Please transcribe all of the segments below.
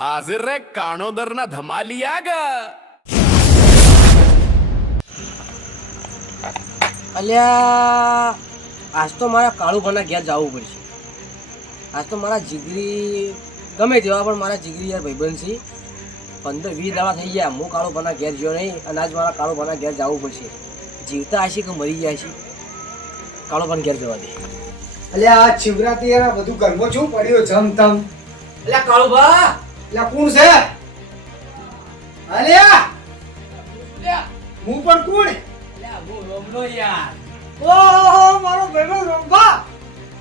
હાજર રે કાણોદર ના ધમાલિયા ગ અલ્યા આજ તો મારા કાળુભાના ઘેર જવું પડશે. આજ તો મારા જીગરી ગમે તેવા પણ મારા જીગરી યાર ભાઈબંધ છે. 15-20 દાડા થઈ ગયા હું કાળુભાના ઘેર ગયો નહીં અને આજ મારા કાળુભાના ઘેર જવું પડશે. જીવતા હશે કે મરી ગયા છે, કાળુભાના ઘેર જવા દે. અલ્યા આ શિવરાત્રી યાર બધું ઘરમાં શું પડ્યો જમતમ. અલ્યા કાળુભા, અલ્યા કોણ છે? અલ્યા હું પણ કોણ? અલ્યા હું રોમનો યાર. ઓહો મારો ભાઈબંધ રોંબા.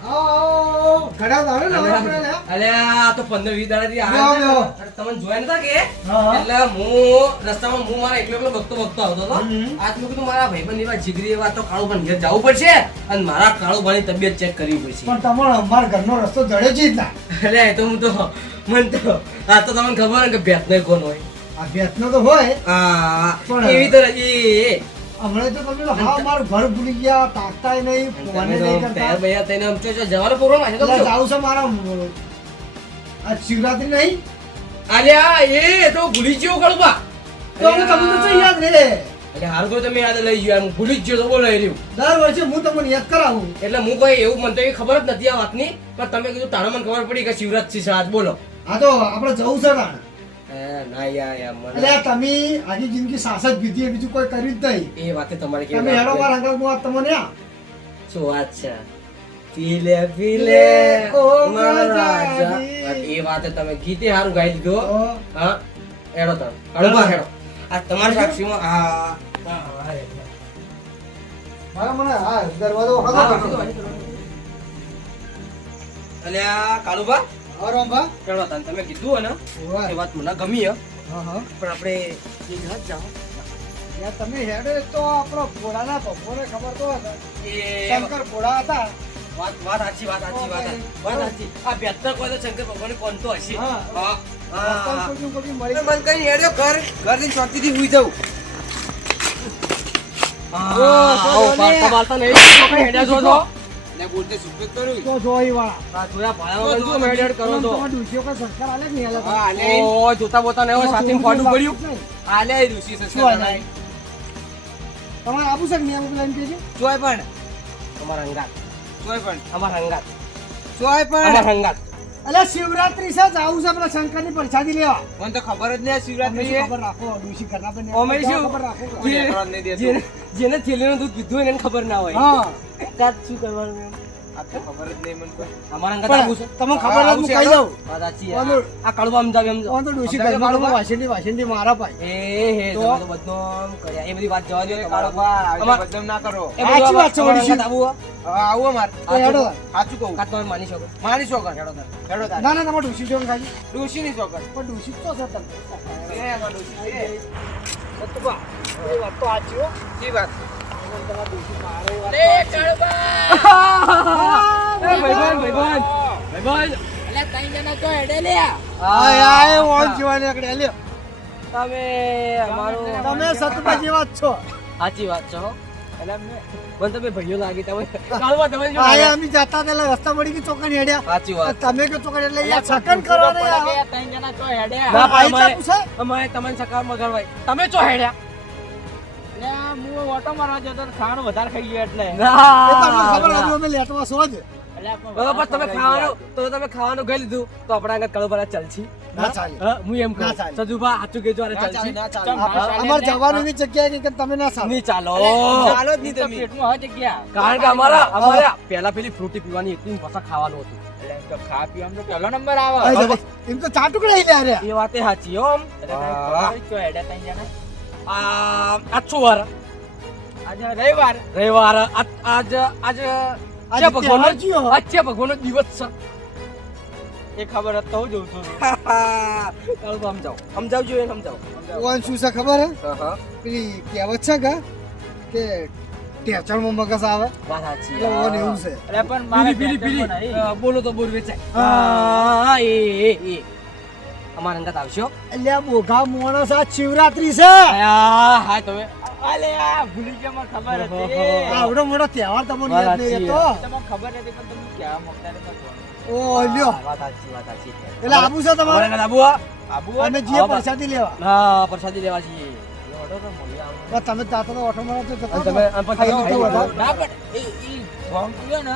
આવો ઘડા દાડે ના આપણે. અલ્યા તો 15-20 દાડાથી આવ્યો. તમને જોયા નતા કે હા. એટલે હું રસ્તામાં હું મારા એકલો બગતો આવતો હતો. આજ મેં કીધું મારા ભાઈબંધ એવા જીગરી એવા તો કાળુભાઈ ઘેર જવું પડશે અને મારા કાળુભાઈની તબિયત ચેક કરવી પડશે. પણ તમારો અમારા ઘરનો રસ્તો જડ્યો જ ના. અલ્યા એ તો હું તો મન તો આ તો તમને ખબર ને કે ભેટ નહીં કોણ હોય. આ ભેટનો તો હોય હા પણ એવી તો એ હમણાં તો તમે હા મારું ઘર ભૂલી ગયા, તાકતાય નહીં, ફોને નહીં કરતા. તૈયાર બૈયાર થઈને આમ ચો જવાનો પ્રોગ્રામ આજે તો એટલે બધો. જાઉં છે મારા આ શિવરાત્રી નહીં અલ્યા એ તો ભૂલી જ ગયો કાળુભા. તો હું તમને તો યાદ રહે. એટલે હારું તો તમે યાદ લઈ ગયો, હું ભૂલી જ ગયો તો બોલો એ રહ્યું. દર વર્ષે હું તમને યાદ કરાવું. એટલે હું કોઈ એવું મને તો એ ખબર જ નથી આ વાતની, પણ તમે કીધું તારા મને ખબર પડી કે શિવરાત્રી છે આજ, બોલો. હા તો આપણે જવું છે ના. ના યાર મને એટલે તમે આખી જિંદગી સાસ જ પીધી, બીજું કોઈ કર્યું જ નહીં. એ વાતે તમારે તમે કેવી હેડો મારા અંકલ હું તમને આ શું વાત છે? પીલે પીલે ઓ મારા રાજા. રાજા. એ વાતે તમે ગીતે હારું ગાઈ દીધો. તો હા હેડો તમે કાળુભા હેડો. આ તમારી સાક્ષીમાં આ મારા મને હા દરવાજો વખત અલ્યા કાળુભા હા રોંબા. હેડો તમે કીધું ને એ વાત મને ગમી હે, હા હા પણ આપણે એ ઘર જાઓ. યાર તમે હેડે તો આપણો ઘોડાના ભગવાને ખબર તો હતા. એ શંકર ઘોડા હતા. વાત સાચી. વાત સાચી. આ બેતર કોઈ તો શંકર ભગવાન કોણ તો હશે. હા. હા રસ્તામાં હા કોઈનું કોઈ મરી મને કઈ હેડ્યો ઘરની શાંતિથી હુઈ જાઉં. ઓ, પાડતા પાડતા નહીં કઈ હેડ્યા છો તો તો જોઈ વાળા. આ જોયા ભાડા વગર શું હેડ કરો તો. તમારા ડૂસીઓ કોઈ સંસ્કાર આલે કે નહીં આલે? ઓ જોતા બોતા નહીં હોય, સાથે ફોડું પડ્યું. આલે એ ઋષિ શું સંસ્કાર આલે? તમારે આબુ છે કે નહીં આબુ પેલા એમ કહેજો. જોય પણ અમારા હંગાત, અમારા હંગાત, જોય અમારા હંગાત. અલ્યા શિવરાત્રી છે જાવું છે પેલા શંકરની પ્રસાદી લેવા. મને તો ખબર જ નહીં શિવરાત્રી તમે ખબર રાખો ડૂસી ઘરના પર અમે શું? ખબર રાખો. જેને થેલીનું દૂધ પીધું હોય એને ખબર ના હોય. હા ત્યાં શું કરવાનું એમ? અમારા હંગાત પણ આવું છે. તમને ખબર નથી હું કહી દઉં. વાત સાચી. ઓલું- આ કડવા સમજાવે એમ. ઓન તો ડૂસી ઘરમાં વાસંદી મારા ભાઈ. એ તો? તમે તો બદનામ કર્યા. એ બધી વાત જવા દો ને કાળો. ના કરો. સાચી વાત છે અમારા વળી. હંગાત આવું હો. આવો માર તો હેડો. સાચું કહું કાં તમે માની શકો. મારી છોકર હેડો તાર. હેડો તાર ના ના તમારે ડૂસી જોઈને ખાલી. ડોશી ની છોકર પણ ડૂસી તો છે તમે. એ એમાં ડોશી છે. સતુભા, એ વાત તો સાચી હો. જી વાત તમારા ડૂસી મારે એ વાત તો એ સાચી. કાળુબા! એ ભાઈબંધ. અલ્યા તઈ જણા તો હેડે લ્યા. આય આય ઓન જીવાની આકડે લ્યો. તમે અમારું તમે સતુભા જેવા જ છો. સાચી વાત છે હો. એટલે મને તમે ભાઈઓ લાગી. તમે કાળુબા તમે જો આયા અમે જતા પેલા રસ્તા મળી ગઈ ચોકડી હેડ્યા. સાચી વાત. તમે કે ચોકડી એટલે યાર સકન કરો ને યાર. તઈ જણા તો હેડે. ના ભાઈ ચાપુ છે. અમારે તમને સકાર મગરભાઈ. તમે ચો હેડ્યા? હું ઓટો મારવા જતો ખાવાનું વધારે ખાઈ ગયો એટલે. એ તમને ખબર હતી અમે લેટવા છો જ. બરાબર તમે ખાવાનું ગઈ લીધું તો આપણા આગળ કાળુબા ચાલશી. ના ચાલે. હા, હું એમ ના કહું. ચાલે. સજુભા સાચું કહેજો અરે ના ચાલે, ચાલશી. ના ચાલે. અમાર જવાનું એવી જગ્યાએ કે તમે ના સાલ. નહીં ચાલો. ચાલો જ નહીં તમે કારણ કે અમારા પહેલા પેલી ફ્રૂટી પીવાની હતી પાછા ખાવાનું હતું. ખા પીવાનું તો પહેલો નંબર આવે એમ તો ચા ટુકડા લે રે. એ વાતે સાચી હો. આજ શું વાર? રવિવાર રવિવાર. આજ આજે તહેવાર કયો? આજે ભગવાનનો દિવસ છે. એ ખબર જ તો હું જોઉં છું કાળુબા સમજાવજો એને સમજાવો. ઓન શું છે ખબર હે? હા પેલી કહેવત છે કે ટેચણમાં મગજ આવે. વાત સાચી. એટલે ઓન એવું છે. એટલે પણ મારે પીલી. બોલો તો બોલ વેચાય. હા એ અમારા અંગત આવશો. અલ્યા બોઘા માણસ આ શિવરાત્રી છે. હા તમે અલે આ ભૂલી ગયા મને ખબર હતી આવડો મોટો તહેવાર તમને યાદ નહીં રહેતો. તમને ખબર નથી પણ તમે ક્યાં મોકતા ઓ લ્યો વાત સાચી. એટલે આબુ છે તમારે. અમારા અંગત આબુ આબુ હોય અમે ને? જઈએ પ્રસાદી લેવા હા પ્રસાદી લેવા છીએ હેડો તો મળી આવું. બસ તમે તાતો તો ઓટો મારો તો જતો અને તમે આમ પણ ખાઈ તમે લીધું ખાઈ વધારે. ના પણ ઈ ભોંગ પીવે ને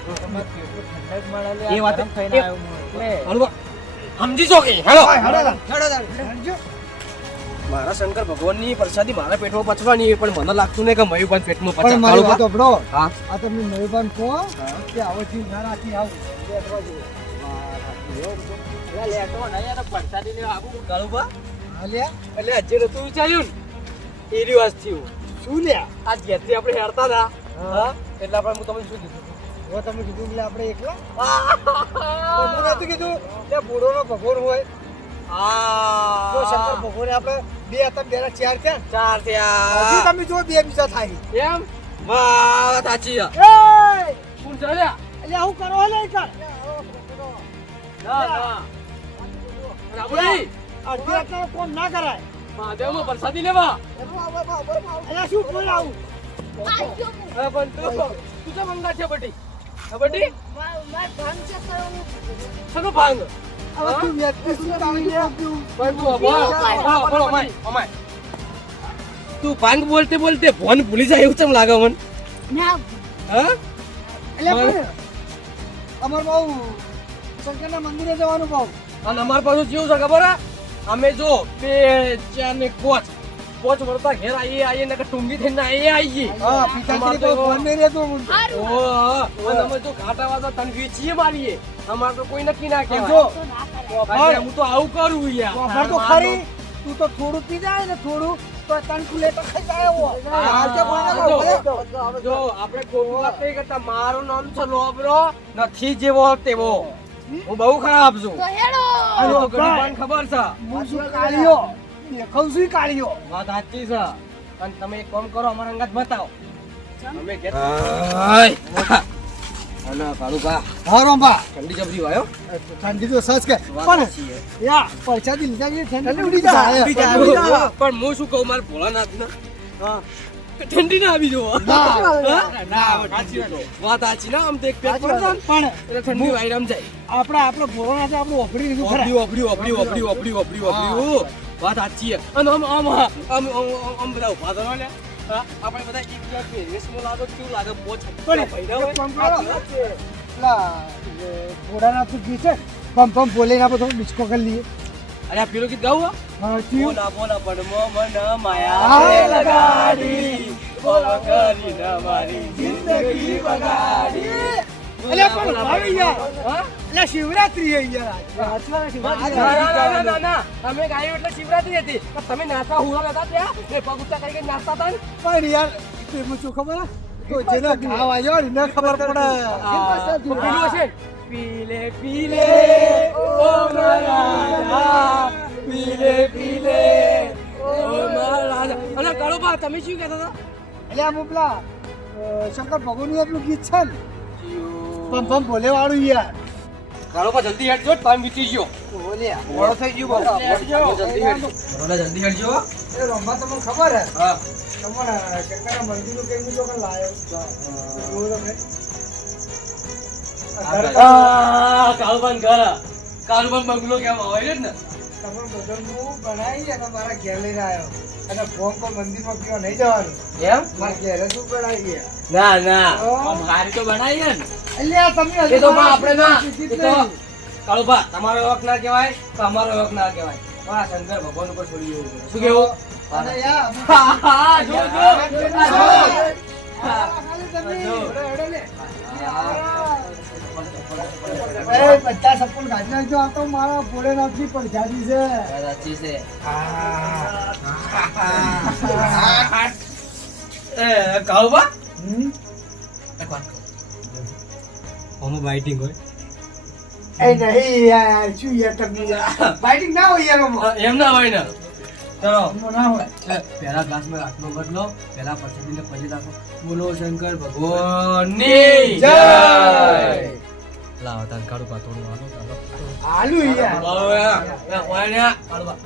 તો તમારે પેટમાં ઠંડક મળે લે. એ વાત ગરમ ખાઈને એ- આવ્યો હું એટલે. હળવા સમજી છો કે હેલો હા, હેડો તાર. હેડો મારા શંકર ભગવાનની પ્રસાદી મારા પેટમાં પચવાની પણ મને લાગતું નહીં કે મયુર પણ પેટમાં પણ પચા મારી વાત સાંભળો. હા આ તમે મહેરબાન કહો કે આવડથી ના રાખી આવું બેઠવા જેવું. અલા લેટો નહીં યાર, પ્રસાદી લેવા આબુ. કાળુબા હા લ્યા. એટલે આજે નતું વિચાર્યું ને એ રિવાજ થયું શું લ્યા આ ઘેરથી આપણે હેરતા હતા હા એટલે આપણે હું તમને શું કીધું હવે તમે કીધું એટલે આપણે એકલા તમને નતું કીધું કે બુડોનો ભગવાન હોય જો શંકર ભગવાને આપણે બે હતા બે ના ચાર થયા ને. ચાર હજી થયા તમે જો બે બીજા થાય એમ વાત સાચી છે એ કોણ ચાલ્યા એટલે આવું કરો લે કર ના ના રાબુડી અડધી રાતના કોણ ના કરાય મહાદેવમાં પ્રસાદી લેવા એટલે શું કોઈ આવું હા પણ તું તો મંગા છે બટી હા બટી સનો ભાંગ હવે તું વ્યક્તિ શું કાઢી આપ્યું પણ તું બોલો અમાય અમાય તું ભાંગ બોલતે બોલતે ફોન ભૂલી જાય એવું ચમ લાગે મન હા એટલે પણ અમાર બહુ શંકરના મંદિરે જવાનું બહુ અને અમાર પાછું કેવું છે ખબર હે અમે જો બે ચાર ને કોચ વળતા ઘેર આવીએ ને ટુંગી થઈને આવીએ હા પિતાશ્રી તો ફોન નહીં રહેતો અને અમે જો ઘાટા વાળા તન વેચીએ મારીએ અમાર તો કોઈ નક્કી ના જો કહેવાય આજે હું તો આવું કરું યાર વફાર તો ખરી તું તો થોડું પી જાય ને થોડું તો તન ખુલે તો ખાઈ જાય એવો જો આપણે ખોટું વાત નહીં કરતા મારું નામ છે લોબરો નથી જેવો તેવો હું બહુ ખરાબ છું અને તો ગરીબાને ખબર છે હું શું કાળિયો દેખાવ છું કાળિયો વાત સાચી છે અને તમે એક કામ કરો અમારા અંગાત બતાવો અમે ઘેર અને કાળુબા હા રોંબા ઠંડી જબરી વાયો ઠંડી તો સચ કે વાત પણ સાચી છે. યા પરસાદી લીધા છે ઠંડી ઉડી જાય પણ હું શું કહું મારે ભોળાનાથ ના ઠંડી ના આવી જવો વાત સાચી ના આમ તો એક પેટ પડે ને, પણ એટલે ઠંડી વાયર આમ જાય આપણો ભોળો ના આપણું ઓફરી લીધું ખરા ઓબડી વાત સાચી છે. અને આમ બધા ઉભા થયો ને હા, આપણે બધા એક બીજા રેસમાં લાગે કેવું લાગે પોચ પણ ભાઈના હોય. એક કામ કરો. પેલા ઘોડાના તું ગીત છે પમ પમ બોલે ના બધો ડિસ્કો કરી લઈએ અરે આ પેલું ગીત ગાવું હો? હા થયું બોલા પડમો મન માયા હા, લગાડી બોલો કરીને મારી જિંદગી બગાડી અલ્યા પણ ભાઈ યાર હા? અલ્યા શિવરાત્રી હે યાર ના. અમે ગાયું એટલે શિવરાત્રી હતી પણ તમે નાચવા હુડા નતા ત્યાં એ પગ ઊંચા કરીને નાચતા હતા ને પણ યાર એમાં શું ખબર હે? તો જેનો ઘાવ આવ્યો ને એને ખબર પડે પેલું હશે ને, પીલે ઓ મારા રાજા, પીલે ઓ મારા રાજા. અને કાળુબા તમે શું કહેતા હતા? એટલે આમ પેલા શંકર ભગવાનનું એટલું ગીત છે ને પમ પમ બોલે વાળું યાર કાળુબા જલ્દી હેડજો ટાઈમ વીતી ગયો બોલ્યા મોડો થઈ ગયો જલ્દી હેડજો જલ્દી હેડજો એ રમવા તમને ખબર હે હા તમને શંકરના મંદિરનું કેમ તો કઈ લાયો જોવો તમે કાળુબાન ઘર કાળુબાન બંગલો કેમ આવે છે ને તમે બદલનું બનાવી અને મારા ઘેર લઈને આવ્યો અને ફોન પર મંદિરમાં પીવા નહીં જવાનું એમ મારા ઘેરે શું બનાવી ગયા ના આમ હારી તો બનાવી ને અલ્યા તમે એ તો પણ આપણે ના શીખી એ જ તો નહીં. કાળુબા તમારો હક ના કહેવાય તો અમારો હક ના કહેવાય વાહ શંકર ભગવાન ઉપર છોડી દેવું પડે. શું કેવું અને યાર હા, જો. ખાલી તમે જો. હેડો લે. એ બધા સપોર્ટ ગાડી નાખજો આ તો મારા ભોળેનાથની પડછાડી છે સાચી છે કાળુબા હમ? હોમો બાઇટિંગ હોય એ નહીં યાર શું યાર તમે યાર બાઇટિંગ ના હોય યાર આમાં. એમ ના હોય ને ચલો આમાં ના હોય પહેલા ગ્લાસમાં આટલો બદલો પહેલા પ્રસાદીને પછી રાખો બોલો શંકર ભગવાનની જય. લાવો તાર કાળુબા થોડું આલો ચાલો આલુ યાર લાવો યા ઓય ને કાળુબા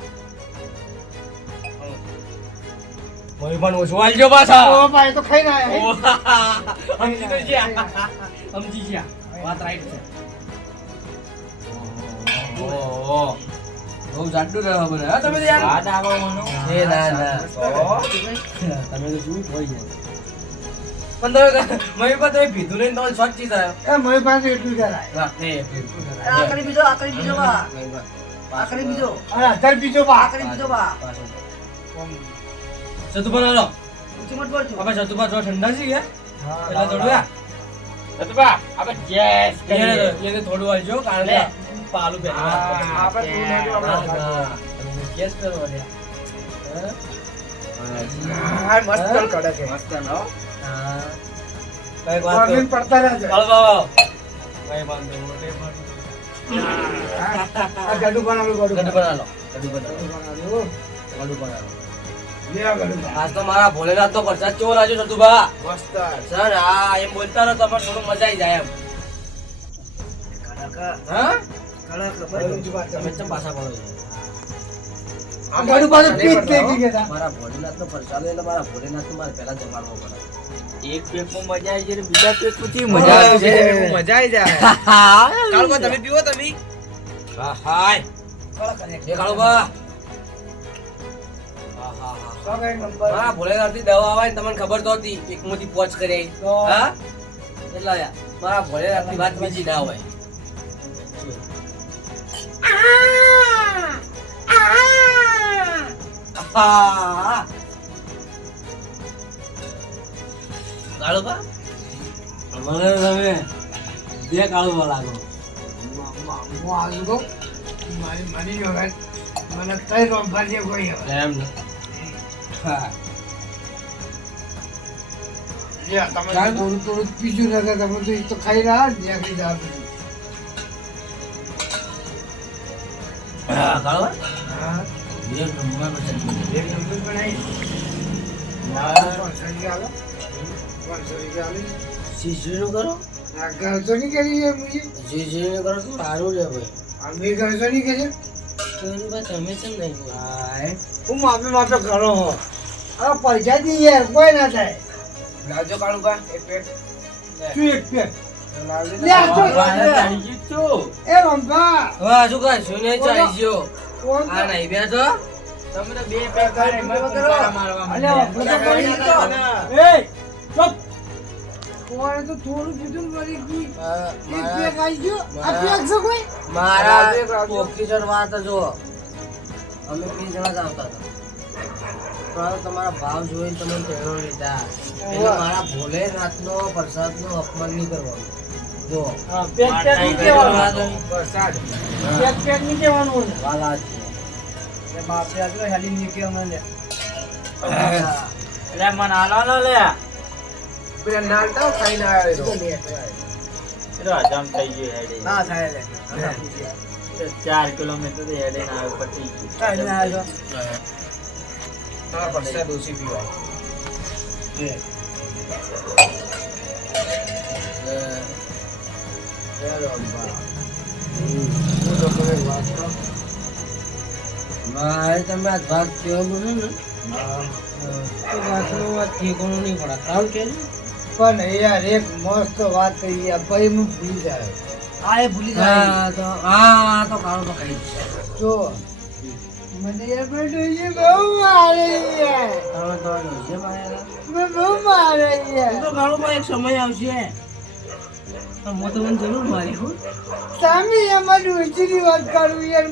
કોઈ પણ ઓછું આલજો પાછા ઓ ભાઈ તો ખાઈને આયા સમજી તો ગયા સમજી ગયા વાત રાઈટ છે ઓહો બહુ જાડું રહેવા બને હા તમે તો યાર આ ડાબો મનો એ ના ના તમે તો શું થઈ જાય પણ તમે મમ્મી પર તમે પીધું નહીં તો શોખ ચી થાય એ મારી પાસે એટલું કરાય હા એ પીધું આખરી બીજો બા આખરી બીજો અરે અત્યારે બીજો બા આખરી બીજો બા સતુભા હાલો ઊંચી મત બોલજો આપણે સતુભા જો ઠંડા છે કે એટલે થોડું સતુભા આપણે જેસ એને થોડું વાળજો કારણ કે પાલું પહેરવા આપણે કેસ કરો ને હા મસ્ત કડક છે મસ્ત નો હા કઈ પાણી વાત પડતા રહે છે હાલો બાબા કઈ બાંધો મોટે આ ગડુ બનાવું ગડુ ગડુ બનાલો ગડુ બનાલો બનાવું ગડુ બનાલો લે ગડુ આજ તો મારા ભોલેનાથ નો પ્રસાદ કેવો લાગ્યો સતુભા મસ્ત સર હા એમ બોલતા રહો તમારે થોડું મજા આવી જાય એમ હા તમે ચમ પાછા પડો છો? આ ગડુ પાસે પીટ કે ગયા મારા ભોલેનાથ નો પ્રસાદ એટલે મારા ભોલેનાથ નો મારે પહેલા જમાડવો પડે એક પેકમાં મજા આવી જાય બીજા પેકમાં થી મજા આવે છે મજા આવી જાય કાળુબા તમે પીવો તમે હા હાય એ કાળુબા હા ભોલેનાથ ની દવા આવે ને તમને ખબર તો હતી એક મોટી પોચ કરી હા એટલા યાર મારા ભોલેનાથ ની વાત બીજી ના હોય કાળુબા મને તમે બે કાળુબા લાગો હું આવી ગયો મારી મની ગયો મને કઈ રોંભા જે કોઈ હવે એમ ને હા લે તમે થોડું થોડું પીજું નગર તમે તો એક તો ખાઈ રહ્યા દેખી જા કાળુબા હા બે નંબર પછી એક નંબર બનાવી શીશીનું કરો ગરજોની કરી છે મુझे શીશીનું કરો તો સારું છે ભાઈ અમે ગરજોની કરી કાળુબા તમે કેમ નહીં બોલો હું માફી માફી કરો હો આ પૈસા દી યાર કોઈ ના થાય લાવજો કાળુબા એક પેટ તું એક પે લે આ તો એ રંભા હા શું કહે શું નહીં ચાલી ગયો કોણ આ નહીં બે તો તમે તો બે પેક કરે મારવા અલે વખત પડી ગયો એ ચૂપ કોણે તો થોડું પીધું મરી ગઈ એક પે ખાઈ ગયો આ પે છે કોઈ મારા પોકીચર વાત જો અમે 20 જણા જ આવતા હતા પણ તમારા ભાવ જોઈને તમે ટેરો લીધા એટલે મારા ભોલેનાથનો પ્રસાદનો અપમાન નહીં કરવાનું જો પેટ પેટ ની કેવાનું પ્રસાદ પેટ પેટ ની કેવાનું વાલા છે એ બાપે આટલો હેલી ની કે મને લે મન હાલો ન લે પેલા નાલતા ખાઈને આવ્યો એરો હજમ થઈ ગયો હેડે ના થાય લે 4 કિલોમીટર થી હેડે ના આવે પટી ગયું કાઈ ના આજો તમારા પ્રસાદ ઓછી પીવાય મારે તમે આ ભાગ કેવો બોલો ને તો વાતનો વાત ઠેકાણું નહીં પડે કારણ કે પણ યાર એક મસ્ત વાત કહી આ ભાઈ હું ભૂલી જાય આ એ ભૂલી હા તો કાળો તો ખાઈ જો મને યાર બેટો ये બહુ મારે યાર કાળો તો જે મારે મને બહુ મારે યાર તો કાળો માં એક સમય આવશે હું તો મને જરૂર મારી હું સામી અમારી ઉંચીની વાત કરું યાર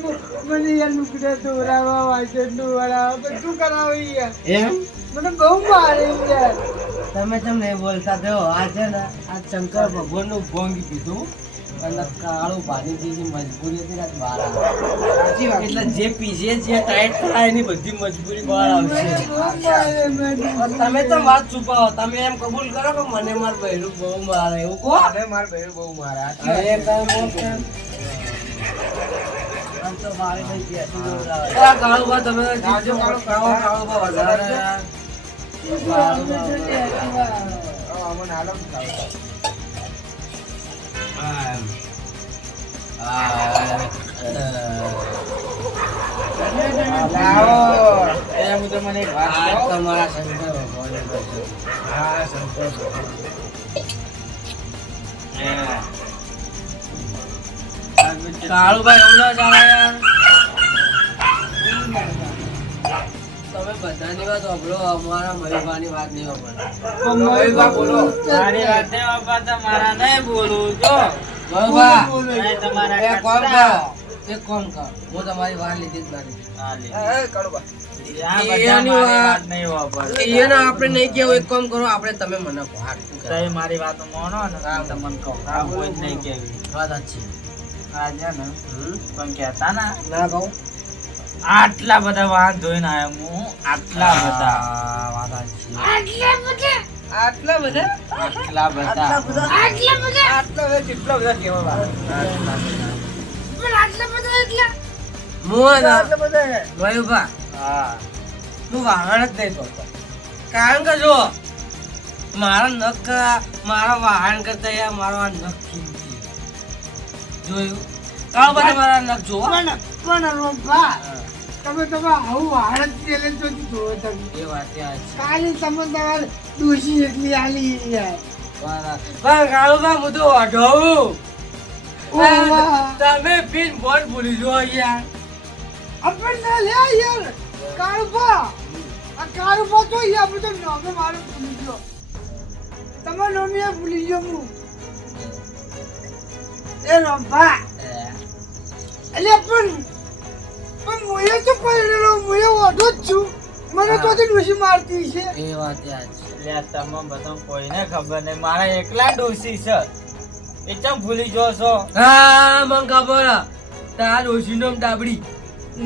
મને યાર નુકડા દોરાવા વાંચન દોરાવા બધું કરાવે યાર એમ મને બહુ મારે યાર તમે કેમ નહીં બોલતા થયો આ છે ને આ શંકર ભગવાન નું ભોંગ કીધું અને કાળું ભાની જે મજબૂરી હતી ને બહાર સાચી વાત એટલે જે પીજે જે ટાઈટ થાય એની બધી મજબૂરી બહાર આવશે બહુ મારે મને તમે તો વાત છુપાવો તમે એમ કબૂલ કરો કે મને માર બહેરું બહુ મારે એવું કહો મને માર બહેન બહુ મારે અરે તમે આમ તો મારે થઈ ગયા કાળુબા તમે જીવજો કાળુબા વધારે અમને આલમ હું તમને એક વાત આ કહું તમારા શંકર ભગવાન હા સંતોષ કાળુભાઈ એવું ના ચાલે યાર બધાની વાત સાંભળો, અમારા મયુભાની વાત નહીં સાંભળો. મયુભા બોલો. મારી વાત નહીં બાપા, તમારા નહીં બોલવું જો. મયુભા, નહીં તમારા એક કામ કરતા. કરો, એક કામ કરો. હું તમારી વાત લીધી જ નથી. હા, લે. એ કાળુબા. આ બધા મારી વાત નહીં વાપરતા. એને આપણે નહીં કેવું, એક કામ કરો, આપણે તમે મને કહો. હા, શું કરે? તમે મારી વાત માનો ને તો તમને કહું. આ કોઈ જ નહીં કહેવી. વાત સાચી. આ છે ને હમ? પણ કહેતા ના ના કહું? આટલા બધા વાહન ધોઈને આવ્યો હું. આટલા બધા હા, વાત સાચી. આટલા બધા આટલા બધા આટલા બધા કેટલા બધા કહેવા મયુભા, હા તું વાહન જ નહીં કરતો. કારણ કે જો મારા નખ મારા વાહન કરતા યાર મારો આ નખ કિંમતી છે. જોયું? કાળો ભાઈ મારા નખ જોવો? પણ રોબા તમે આવું વાળ જ ચેલેન્જ તો જોવો તમે એ વાત યાદ છે. કાલે તમે તમારે ડોશી એટલી આલી યાર પણ કાળો ભાઈ હું તો અઢાવું. વાહ. તમે પિન બોલ ભૂલી જો યાર. આપણને લે યાર કાળુબા આ કાળુબા તો યાર બધો નામે મારે ભૂલી ગયો તમારો નામ યાર ભૂલી ગયો હું એ રોબા એટલે પણ મોયે તો પડેલો મોયે ઓઢો જ છું મને તો તે ડોશી મારતી છે એ વાત યાદ છે. લે તમે બધા કોઈને ખબર નહીં. મારા એકલા ડોસી છે. એ ચમ ભૂલી જો છો? હા, મને ખબર. તાર ઓછી નો ડાબડી.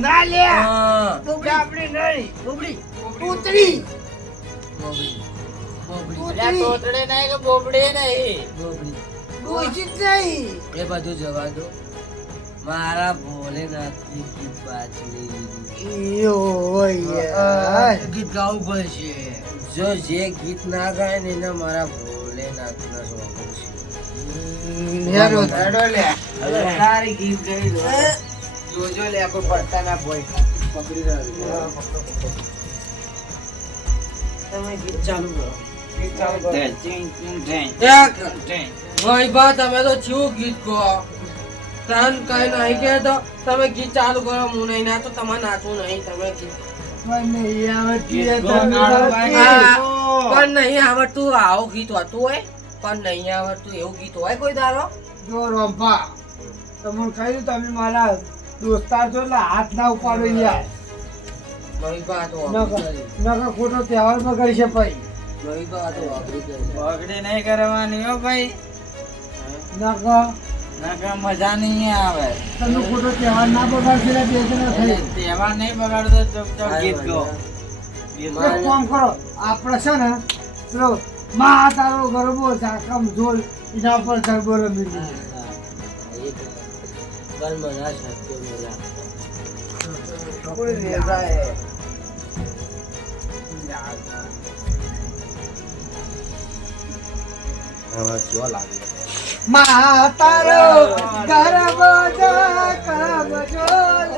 ના લે હા. આપણે નહીં બોબડી. પૂતળી બોબડી. બોબડી. લે તોતડે નહીં કે બોબડે નહીં. બોબડી. ડોશી જ નહીં એ બધું જવા દો. મારા ભોલેનાથની ગીત પાછી લઈ લીધી. યો યાર ગીત ગાવું પડશે. જો જે ગીત ના ગાય ને એને મારા ભોલેનાથના સોંગ છે. હેરો હેડો લે હવે તારી ગીત ગઈ દો. જોજો લે કોઈ પડતા ના ભોય. પકડી રહ્યો. તમે ગીત ચાલુ કરો. ભાઈ બા તમે તો શું ગીત કહો? તન કઈ નહીં કે તો તમે ગીત ચાલુ કરો. હું નહીં ના તો તમારે નાચવું નહીં. તમે ગીત મને આવડતી ગીત ગો, તમે કાળુભાઈ. બાકી. પણ નહીં આવડતું આવું ગીત હોતું હોય, પણ નહીં આવડતું એવું ગીત હોય કોઈ દારો? જો રંભા તમને કહ્યું તમે મારા દોસ્તાર છો એટલે હાથ ના ઉપાડો યાર ભાઈ બા તો નકર ખોટો તહેવાર બગડી છે ભાઈ ભાઈ બા તો વાપરી દે. બગડી નહીં કરવાની હો ભાઈ. નકર નકર મજા નહીં આવે. તમે ખોટો તહેવાર ના બગાડશે ને બે જણા થઈ તહેવાર નહીં બગાડતો ચૂપચાપ ગીત ગો. ગીત ગો. એક કામ કરો આપણે છે ને પેલો મા તારો ગરબો ઝાકમ ઝોલ એના પર ગરબો રમી દીધો. પણ મજા શકતો મજા. કોઈ રેજા હે. હવે કેવો લાગે? મા તારો ગરબો ઝાકમ ઝોલ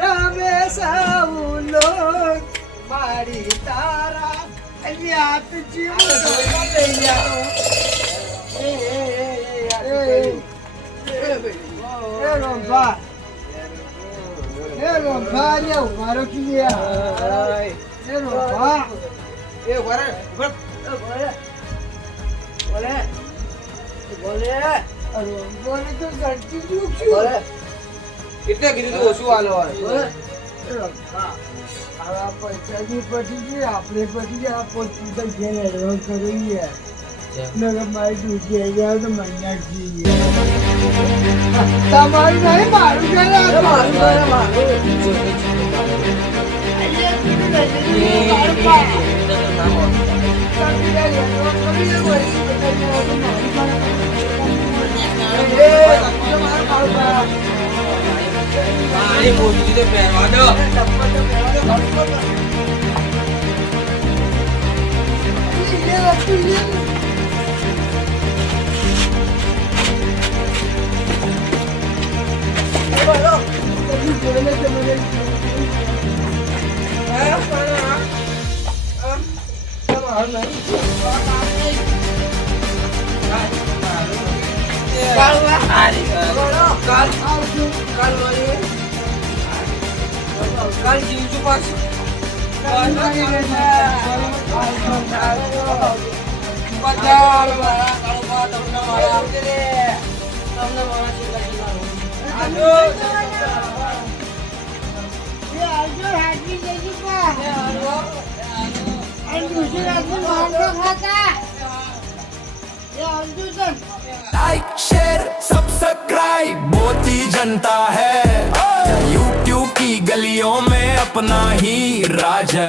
રમે સૌ લોક મારી તારા યાદ જીવ લઈ જાઓ એ રોંભા લે મારો કિયા એ રોંભા એ બોલે બોલે બોલે બોલે તો ગળતી દુખ છું બોલે. કેટલે કીધું તું ઓછું આલો બોલે. એ રોંભા આ પૈસાની પટી ગઈ આપણે પટી ગયા પોતી તો ઘેર હેડવા કરીએ નગર મારી દૂધી આવી જાય તો મહિના જઈએ તમારું નહીં મારું ઘરે મારું ઘરે મારું. મારી મોટી તો પહેરવા દો. કાલ જીવજો પાછું. બધા મારા કાળુબા તમને મારા છેલ્લા એ આવજો હાજી જઈ પા અને દૂસરી રાતનો મારતો ખાતા એ આવજો તન लाइक शेयर सब्सक्राइब मोती जनता है YouTube की गलियों में अपना ही राज है।